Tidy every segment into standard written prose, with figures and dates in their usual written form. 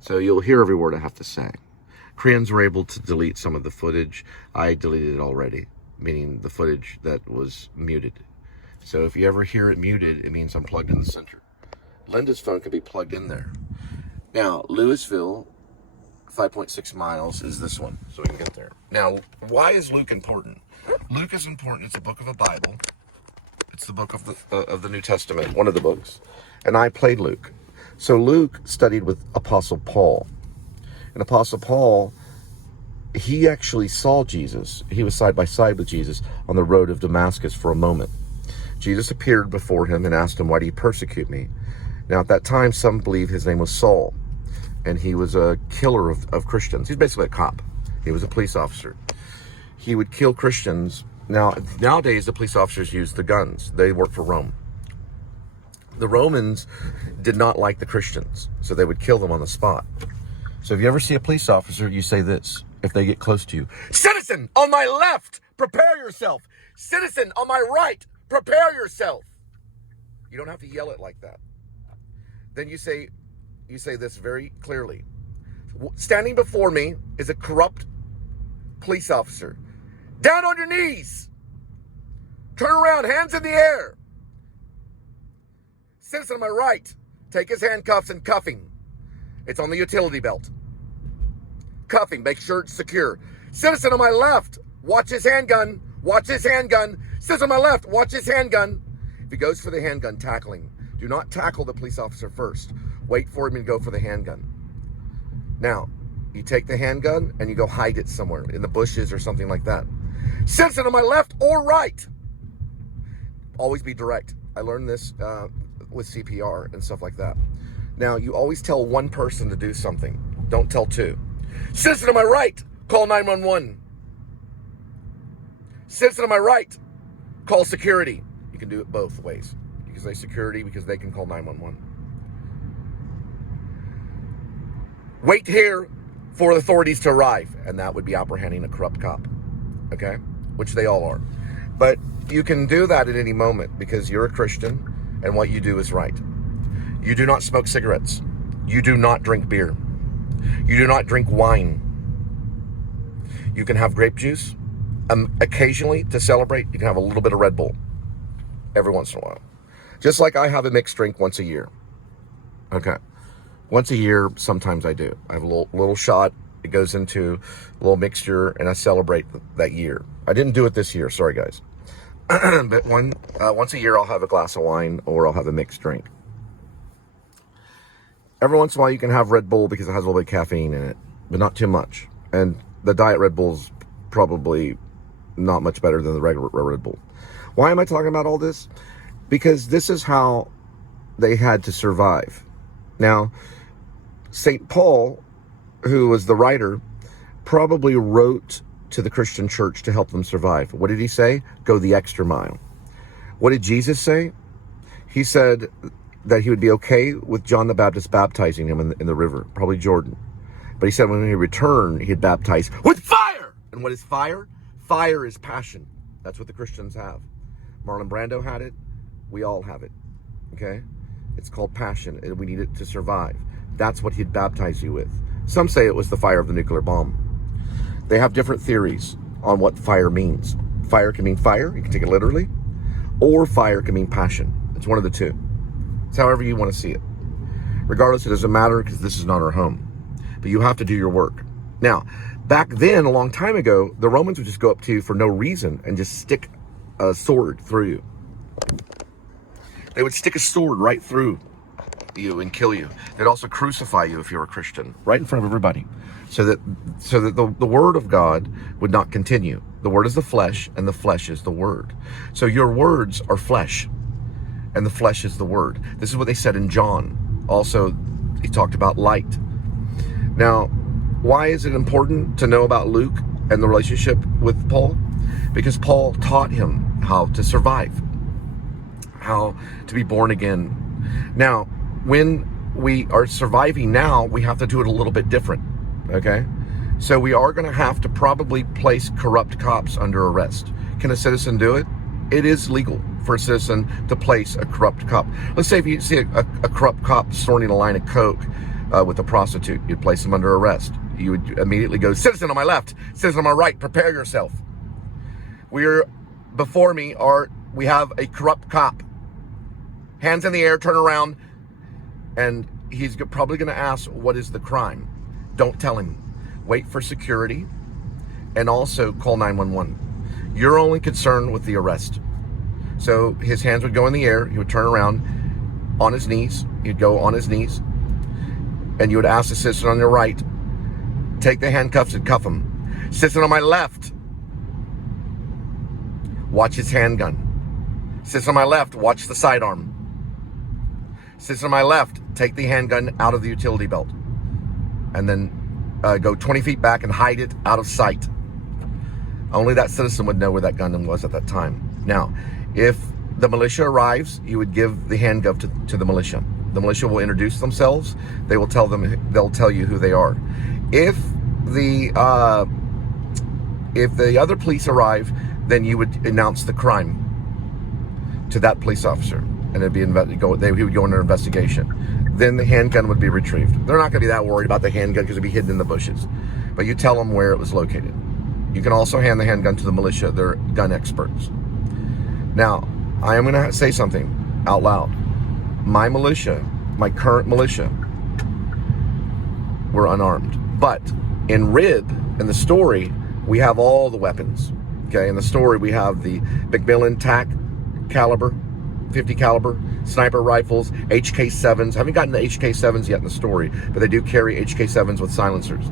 So you'll hear every word I have to say. Koreans were able to delete some of the footage. I deleted it already, meaning the footage that was muted. So if you ever hear it muted, it means I'm plugged in the center. Linda's phone can be plugged in there. Now, Louisville, 5.6 miles is this one, so we can get there. Now, why is Luke important? Luke is important. It's a book of the Bible. It's the book of the New Testament, one of the books. And I played Luke. So Luke studied with Apostle Paul. And Apostle Paul, he actually saw Jesus. He was side by side with Jesus on the road of Damascus for a moment. Jesus appeared before him and asked him, "Why do you persecute me?" Now, at that time, some believe his name was Saul, and he was a killer of Christians. He's basically a cop. He was a police officer. He would kill Christians. Now, nowadays, the police officers use the guns. They work for Rome. The Romans did not like the Christians, so they would kill them on the spot. So if you ever see a police officer, you say this, if they get close to you: "Citizen on my left, prepare yourself. Citizen on my right, prepare yourself." You don't have to yell it like that. Then you say this very clearly. Standing before me is a corrupt police officer. Down on your knees. Turn around, hands in the air. Citizen on my right, take his handcuffs and cuffing. It's on the utility belt. Cuffing, make sure it's secure. Citizen on my left, watch his handgun. Watch his handgun. Citizen on my left, watch his handgun. If he goes for the handgun, tackling. Do not tackle the police officer first. Wait for him to go for the handgun. Now, you take the handgun and you go hide it somewhere in the bushes or something like that. Citizen on my left or right. Always be direct. I learned this with CPR and stuff like that. Now, you always tell one person to do something. Don't tell two. Citizen on my right, call 911. Citizen on my right, call security. You can do it both ways. You can say security because they can call 911. Wait here for authorities to arrive, and that would be apprehending a corrupt cop, okay? Which they all are. But you can do that at any moment because you're a Christian and what you do is right. You do not smoke cigarettes. You do not drink beer. You do not drink wine. You can have grape juice. Occasionally, to celebrate, you can have a little bit of Red Bull every once in a while. Just like I have a mixed drink once a year. Okay. Once a year, sometimes I do. I have a little shot. It goes into a little mixture, and I celebrate that year. I didn't do it this year. Sorry, guys. But once a year, I'll have a glass of wine or I'll have a mixed drink. Every once in a while, you can have Red Bull because it has a little bit of caffeine in it, but not too much. And the Diet Red Bull's probably not much better than the regular Red Bull. Why am I talking about all this? Because this is how they had to survive. Now, St. Paul, who was the writer, probably wrote to the Christian church to help them survive. What did he say? Go the extra mile. What did Jesus say? He said that he would be okay with John the Baptist baptizing him in the river, probably Jordan. But he said when he returned, he'd baptize with fire. And what is fire? Fire is passion. That's what the Christians have. Marlon Brando had it. We all have it. Okay? It's called passion, and we need it to survive. That's what he'd baptize you with. Some say it was the fire of the nuclear bomb. They have different theories on what fire means. Fire can mean fire, you can take it literally, or fire can mean passion. It's one of the two. It's however you want to see it. Regardless, it doesn't matter because this is not our home. But you have to do your work. Now, back then, a long time ago, the Romans would just go up to you for no reason and just stick a sword through you. They would stick a sword right through you and kill you. They'd also crucify you if you were a Christian, right in front of everybody, so that the word of God would not continue. The word is the flesh, and the flesh is the word. So your words are flesh, and the flesh is the word. This is what they said in John. Also, he talked about light. Now, why is it important to know about Luke and the relationship with Paul? Because Paul taught him how to survive, how to be born again. Now, when we are surviving now, we have to do it a little bit different, okay? So we are going to have to probably place corrupt cops under arrest. Can a citizen do it? It is legal for a citizen to place a corrupt cop. Let's say if you see a corrupt cop snorting a line of coke with a prostitute. You'd place him under arrest. You would immediately go, citizen on my left, citizen on my right, prepare yourself. Before me we have a corrupt cop. Hands in the air, turn around, and he's probably going to ask, what is the crime? Don't tell him. Wait for security, and also call 911. You're only concerned with the arrest. So his hands would go in the air, he would turn around on his knees, he'd go on his knees, and you would ask the citizen on your right, take the handcuffs and cuff him. Citizen on my left, watch his handgun. Citizen on my left, watch the sidearm. Citizen on my left, take the handgun out of the utility belt. And then go 20 feet back and hide it out of sight. Only that citizen would know where that gun was at that time. Now, if the militia arrives, you would give the handgun to the militia. The militia will introduce themselves. They'll tell you who they are. If the other police arrive, then you would announce the crime to that police officer, and it'd be he would go under investigation. Then the handgun would be retrieved. They're not going to be that worried about the handgun because it'd be hidden in the bushes, but you tell them where it was located. You can also hand the handgun to the militia. They're gun experts. Now, I am going to say something out loud. My militia, my current militia, were unarmed. But in Rib, in the story, we have all the weapons. Okay, in the story, we have the Macmillan TAC caliber, 50 caliber, sniper rifles, HK7s. I haven't gotten the HK7s yet in the story, but they do carry HK7s with silencers.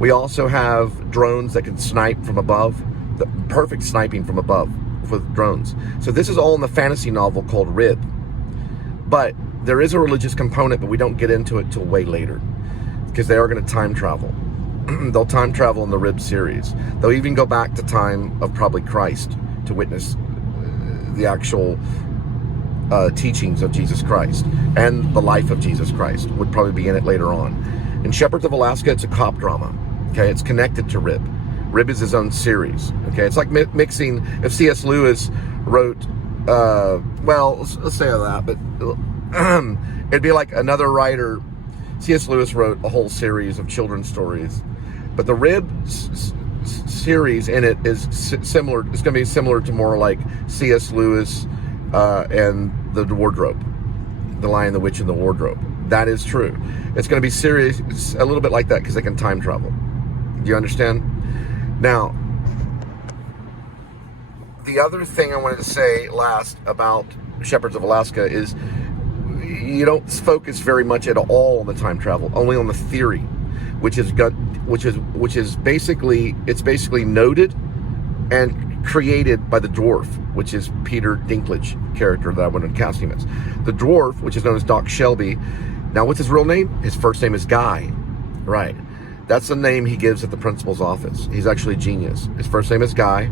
We also have drones that can snipe from above, the perfect sniping from above with drones. So this is all in the fantasy novel called Rib. But there is a religious component, but we don't get into it till way later because they are going to time travel. They'll time travel in the Rib series. They'll even go back to time of probably Christ to witness the actual teachings of Jesus Christ, and the life of Jesus Christ would probably be in it later on. In Shepherds of Alaska, it's a cop drama. Okay, it's connected to Rib. Rib is his own series. Okay, it's like mixing. If C.S. Lewis wrote, well, let's say that, but it'd be like another writer. C.S. Lewis wrote a whole series of children's stories, but the Rib series in it is similar. It's going to be similar to more like C.S. Lewis and the Wardrobe, The Lion, the Witch, and the Wardrobe. That is true. It's going to be serious, a little bit like that, because they can time travel. Do you understand? Now, the other thing I wanted to say last about Shepherds of Alaska is you don't focus very much at all on the time travel, only on the theory, which is basically noted and created by the dwarf, which is Peter Dinklage character that I went and cast him as. The dwarf, which is known as Doc Shelby. Now, what's his real name? His first name is Guy. Right. That's the name he gives at the principal's office. He's actually a genius. His first name is Guy.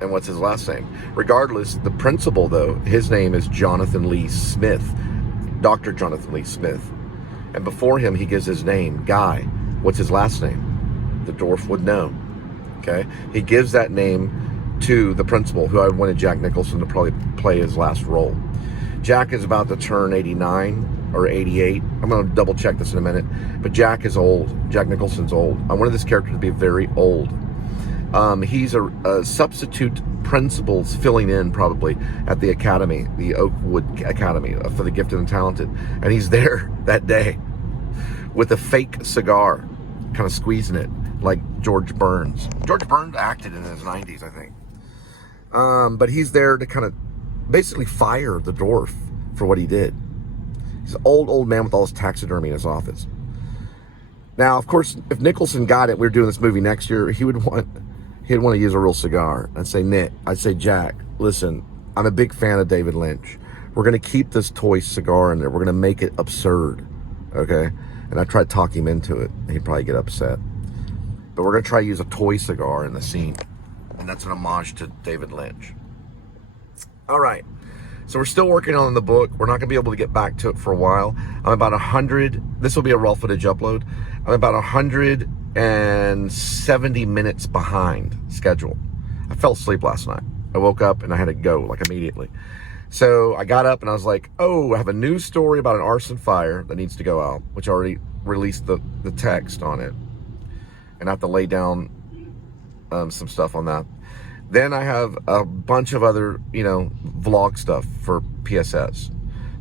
And what's his last name? Regardless, the principal, though, his name is Jonathan Lee Smith. Dr. Jonathan Lee Smith. And before him, he gives his name, Guy. What's his last name? The dwarf would know. Okay? He gives that name to the principal, who I wanted Jack Nicholson to probably play his last role. Jack is about to turn 89 or 88. I'm going to double check this in a minute. But Jack is old. Jack Nicholson's old. I wanted this character to be very old. He's a substitute principal filling in probably at the academy, the Oakwood Academy for the Gifted and Talented. And he's there that day with a fake cigar, kind of squeezing it like George Burns. George Burns acted in his 90s, I think. But he's there to kind of basically fire the dwarf for what he did. He's an old man with all his taxidermy in his office. Now, of course, if Nicholson got it, we were doing this movie next year, he'd want to use a real cigar. I'd say, Jack, listen, I'm a big fan of David Lynch. We're going to keep this toy cigar in there. We're going to make it absurd, okay? And I tried to talk him into it. He'd probably get upset. But we're going to try to use a toy cigar in the scene. And that's an homage to David Lynch. All right. So we're still working on the book. We're not going to be able to get back to it for a while. I'm about 100. This will be a raw footage upload. I'm about 170 minutes behind schedule. I fell asleep last night. I woke up and I had to go like immediately. So I got up and I was like, oh, I have a news story about an arson fire that needs to go out, which I already released the text on it. And I have to lay down some stuff on that. Then I have a bunch of other, vlog stuff for PSS.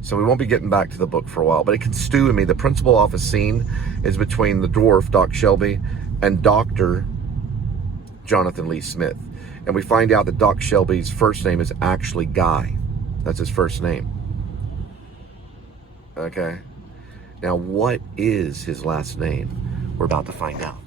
So we won't be getting back to the book for a while, but it can stew in me. The principal office scene is between the dwarf, Doc Shelby, and Dr. Jonathan Lee Smith. And we find out that Doc Shelby's first name is actually Guy. That's his first name. Okay. Now, what is his last name? We're about to find out.